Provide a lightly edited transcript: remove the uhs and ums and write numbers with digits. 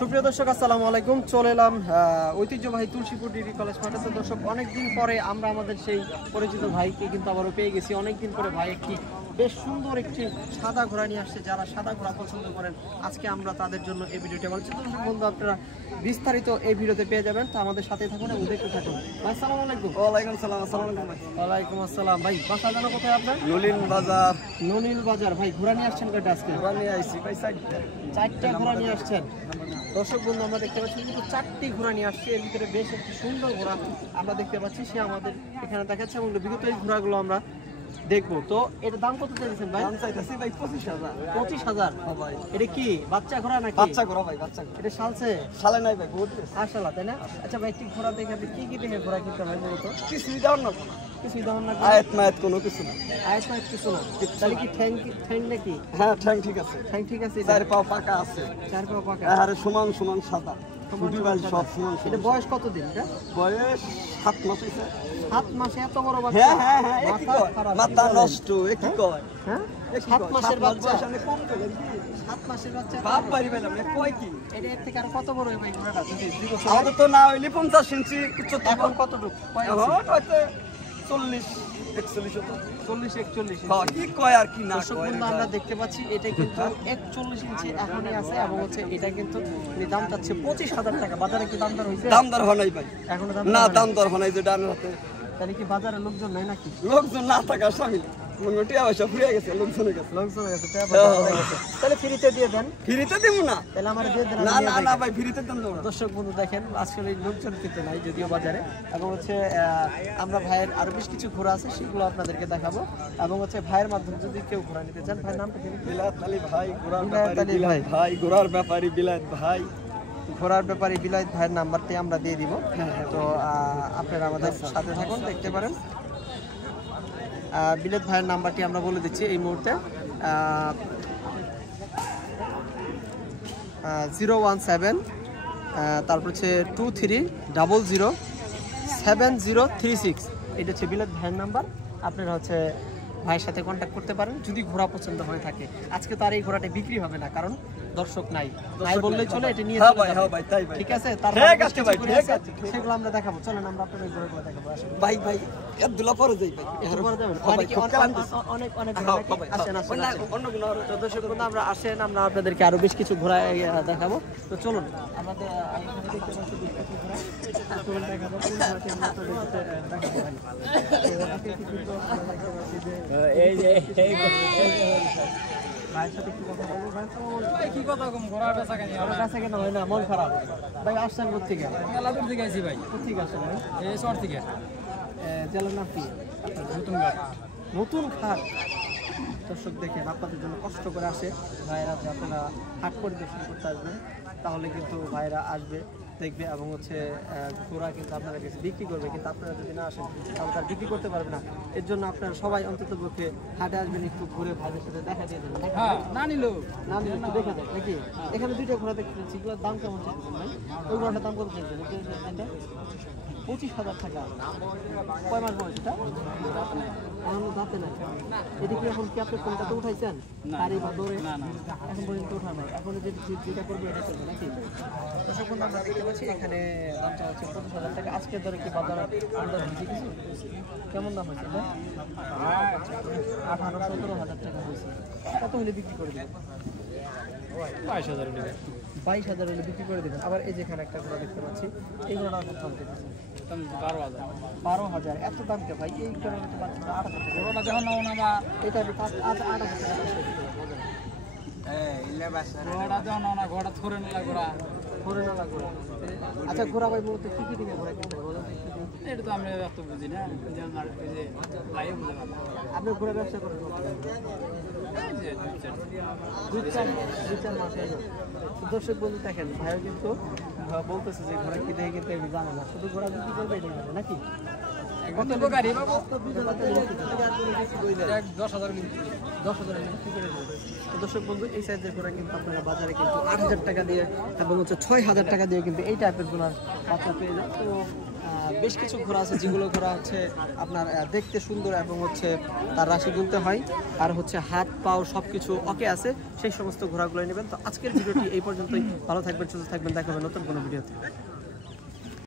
সুপ্রিয় দর্শক আসসালামু আলাইকুম, চলে এলাম ঐতিহ্যবাহী তুলসীপুর ডিগ্রি কলেজ মাঠে। দর্শক অনেকদিন পরে আমরা আমাদের সেই পরিচিত ভাইকে কিন্তু আবারও পেয়ে গেছি। অনেকদিন পরে ভাই একটি বেশ সুন্দর একটি সাদা ঘোড়া নিয়ে আসছে। যারা সাদা ঘোড়া পছন্দ করেন আজকে আমরা তাদের জন্য এই ভিডিওটি বলছি। দর্শক বন্ধু, আপনারা বিস্তারিত এই ভিডিওতে পেয়ে যাবেন, তো আমাদের সাথেই থাকুন এবং দেখতে থাকুন। ভাই আসসালামু আলাইকুম। ওয়ালাইকুম সালাম। আসসালামু আলাইকুম ভাই। ওয়ালাইকুম আসসালাম। ভাই বাসা জানো কোথায় আপনার? নলিন বাজার। নলিল বাজার। ভাই ঘোড়া নিয়ে আসছেন কয়টা আজকে? ঘোড়া নিয়ে আইছি ভাই, চারটা ঘোড়া নিয়ে আসছেন। দর্শক বন্ধু, আমরা দেখতে পাচ্ছি কিন্তু 4টি ঘোড়া নিয়ে আসছে। এর ভিতরে বেশ একটি সুন্দর ঘোড়া আমরা দেখতে পাচ্ছি, সে আমাদের এখানে দেখাচ্ছে এবং বিগত এই ঘোড়াগুলো আমরা দেখবো। তো এর দাম কত চাইছেন ভাই? দাম চাইতেছি ভাই 25,000। 25,000? হ্যাঁ ভাই। এটা কি বাচ্চা ঘোড়া নাকি? বাচ্চা ঘোড়া ভাই, বাচ্চা ঘোড়া। এটা শালছে? শালে নাই ভাই, বহুত শালা, তাই না? আচ্ছা ভাই, একটি ঘোড়া দেখে আপনি কি দেখে ঘোড়া কিনতে হয় মূলত? কিছুই দাও না, কিছুই দাম না? আয়াত মায়াত কোনো কিছু না। আয়াত মায়াত কিছু না? তাহলে কি ঠ্যাং নাকি? হ্যাঁ, ঠ্যাং ঠিক আছে। ঠ্যাং ঠিক আছে? চার পা পাকা আছে, চার পা পাকা, আরে সমান সমান সাদা, ছুটি ভাই সব সমান। এটা বয়স কত দিন? এটা বয়স 7 মাস হইছে। 7 মাসে এত বড় বাচ্চা? হ্যাঁ হ্যাঁ হ্যাঁ, একই কয় মাথা নষ্ট, একই কয়। হ্যাঁ, 7 মাসের বাচ্চা? বয়স অনেক কম তো নাকি? 7 মাসের বাচ্চা বাপ বাড়ি পেলাম না, কয় কি এটা? এর থেকে আর কত বড় হবে এই ঘোড়াটা? আমাদের তো না হইলে 50 ইঞ্চি উচ্চতা। এখন কতটুকু? এখন হয়তো 40 41 হতো। 40 41? হ্যাঁ, কি কয় আর কি না দর্শক কয়। বন্ধু, আমরা দেখতে পাচ্ছি এটা কিন্তু 41 ইঞ্চি এখনই আছে এবং হচ্ছে এটা কিন্তু দাম চাচ্ছে 25,000 টাকা। বাজারে কি দাম দর হয়েছে? দাম দর হয় নাই ভাই, এখনো দাম না দাম দর হয় নাই। যে ডান হাতে তাহলে কি বাজারে লোকজন নাই নাকি? লোকজন না থাকা সামিল মোটামুটি অবশ্য ফুরিয়ে গেছে লোকজনের কাছে। লোকজন আছে, তাহলে ফ্রিতে দিয়ে দেন। ফ্রিতে দিব না, তাহলে আমার দিয়ে দেন। না না না ভাই, ফ্রিতে দেন না। দর্শক বন্ধু দেখেন, আজকের এই লোকজন কিন্তু নাই যদিও বাজারে, এবং হচ্ছে আমরা ভাইয়ের আরো বেশ কিছু ঘোড়া আছে সেগুলো আপনাদেরকে দেখাবো। এবং হচ্ছে ভাইয়ের মাধ্যমে যদি কেউ ঘোড়া নিতে চান, ভাইয়ের নামটা কি? বিলাত আলী ভাই, ঘোড়ার বিলাত আলী ব্যাপারী ভাই, ঘোড়ার ব্যাপারী বিলাত ভাই। ঘোড়ার ব্যাপারে বিলাত ভাইয়ের নাম্বারটি আমরা দিয়ে দিব। তো আপনারা আমাদের সাথে থাকুন, দেখতে পারেন। বিলাত ভাইয়ের নাম্বারটি আমরা বলে দিচ্ছি এই মুহূর্তে, 017 তারপর হচ্ছে 23007036। এটা হচ্ছে বিলাত ভাইয়ের নাম্বার। আপনারা হচ্ছে ভাইয়ের সাথে কন্ট্যাক্ট করতে পারেন যদি ঘোড়া পছন্দ হয়ে থাকে। আজকে তার এই ঘোড়াটা বিক্রি হবে না, কারণ দর্শক নাই বললেই চলে, এটা নিয়ে হ্যাঁ ভাই, হ্যাঁ ভাই, তাই ভাই। ঠিক আছে? ঠিক আছে ভাই, ঠিক আছে, সেগুলো আমরা দেখাবো। চলেন আমরা আপনাদের এই ঘোড়াগুলো দেখাবো। আসেন ভাই ভাই, আব্দুল্লাহ পরে যাই ভাই। আমরা আসেন, আমরা আপনাদেরকে আরো বেশ কিছু ঘোড়া দেখাবো। তো চলুন, আমাদের কি কথা কম ঘোড়া বেচা কেন হয় না, মন খারাপ। ভাই আসছেন কোথেকে? মেলাদুর থেকে আইছি ভাই, কোথেকে আসেন ভাই? এই শহর থেকে। জেলার নাম কি? নতুন ঘাট। নতুন ঘাট। দর্শক দেখেন, আপনাদের জন্য কষ্ট করে আসে ভাইরা, যে আপনারা হাট পরিদর্শন করতে আসবেন তাহলে কিন্তু ভাইরা আসবে, দেখবে এবং হচ্ছে ঘোড়া কিন্তু আপনারা কাছে বিক্রি করবে। কিন্তু আপনারা যদি না আসেন তাহলে তার বিক্রি করতে পারবে না। এর জন্য আপনারা সবাই অন্তত পক্ষে হাটে আসবেন, একটু ঘুরে ভাইদের সাথে দেখা দিয়ে দেবেন। হ্যাঁ, না নিলো না নিলে একটু দেখে দেয় নাকি? এখানে 2টা ঘোড়া দেখতে পাচ্ছি, এগুলোর দাম কেমন চাইছেন ভাই? ওই ঘোড়াটার দাম কত চাইছেন? 25,000 টাকা। কয় মাস বয়স এটা? এখনো দাঁতে নাই। এটা কি এখন কি আপনি কোনটাতে উঠাইছেন? গাড়ি বা দৌড়ে? এখন পর্যন্ত উঠা নাই। এখন যেটা করবে এটা করবে নাকি? দর্শক বন্ধু, আমরা দেখতে পাচ্ছি এখানে দামটা হচ্ছে 25,000 টাকা। আজকের দরে কি বাজারে আমদানি হয়েছে কিছু? কেমন দাম হয়েছে এটা? 18-17,000 টাকা হয়েছে। কত হলে বিক্রি করে দেবেন? 22,000 টাকা। 22,000 হলে বিক্রি করে দেবেন। আবার এই যেখানে একটা ঘোড়া দেখতে পাচ্ছি, এই ঘোড়াটা কত দাম দিতেছে? 12,000। 12,000? এত দাম কে ভাই? এই কারণে তো পাচ্ছি না 8,000 টাকা। ঘোড়াটা যখন নাও না বা এটা 8,000 টাকা। ঘোড়া যখন নাও না, ঘোড়া ধরে নিলা ঘোড়া। ঘোড়া না ঘোড়া। আচ্ছা ঘোড়া ভাই বলতে কি দিকে ঘোড়া কিনতে হবে বলেন তো? এটা তো আমি এত বুঝি না, যে লাইভ বুঝে না। আপনি ঘোড়া ব্যবসা করেন? এই যে 2-4 মাস হয়ে গেল। দর্শক বন্ধু দেখেন, ভাইও কিন্তু বলতেছে যে ঘোড়া কি দেখে কিন্তু আমি জানি না, শুধু ঘোড়া বিক্রি করবে এটাই জানে নাকি? কত উপকারী বাবু এক 10,000 তো দর্শক বন্ধু এই সাইজের ঘোড়া কিন্তু আপনারা বাজারে কিন্তু 8,000 টাকা দিয়ে এবং হচ্ছে 6,000 টাকা দিয়ে কিন্তু এই টাইপের ঘোড়ার বাচ্চা পেয়ে যান। তো বেশ কিছু ঘোড়া আছে যেগুলো ঘোড়া হচ্ছে আপনার দেখতে সুন্দর এবং হচ্ছে তার রাশি গুনতে হয় আর হচ্ছে হাত পাও সব কিছু ওকে আছে, সেই সমস্ত ঘোড়াগুলো নেবেন। তো আজকের ভিডিওটি এই পর্যন্তই। ভালো থাকবেন, সুস্থ থাকবেন, দেখা হবে নতুন কোনো ভিডিওতে।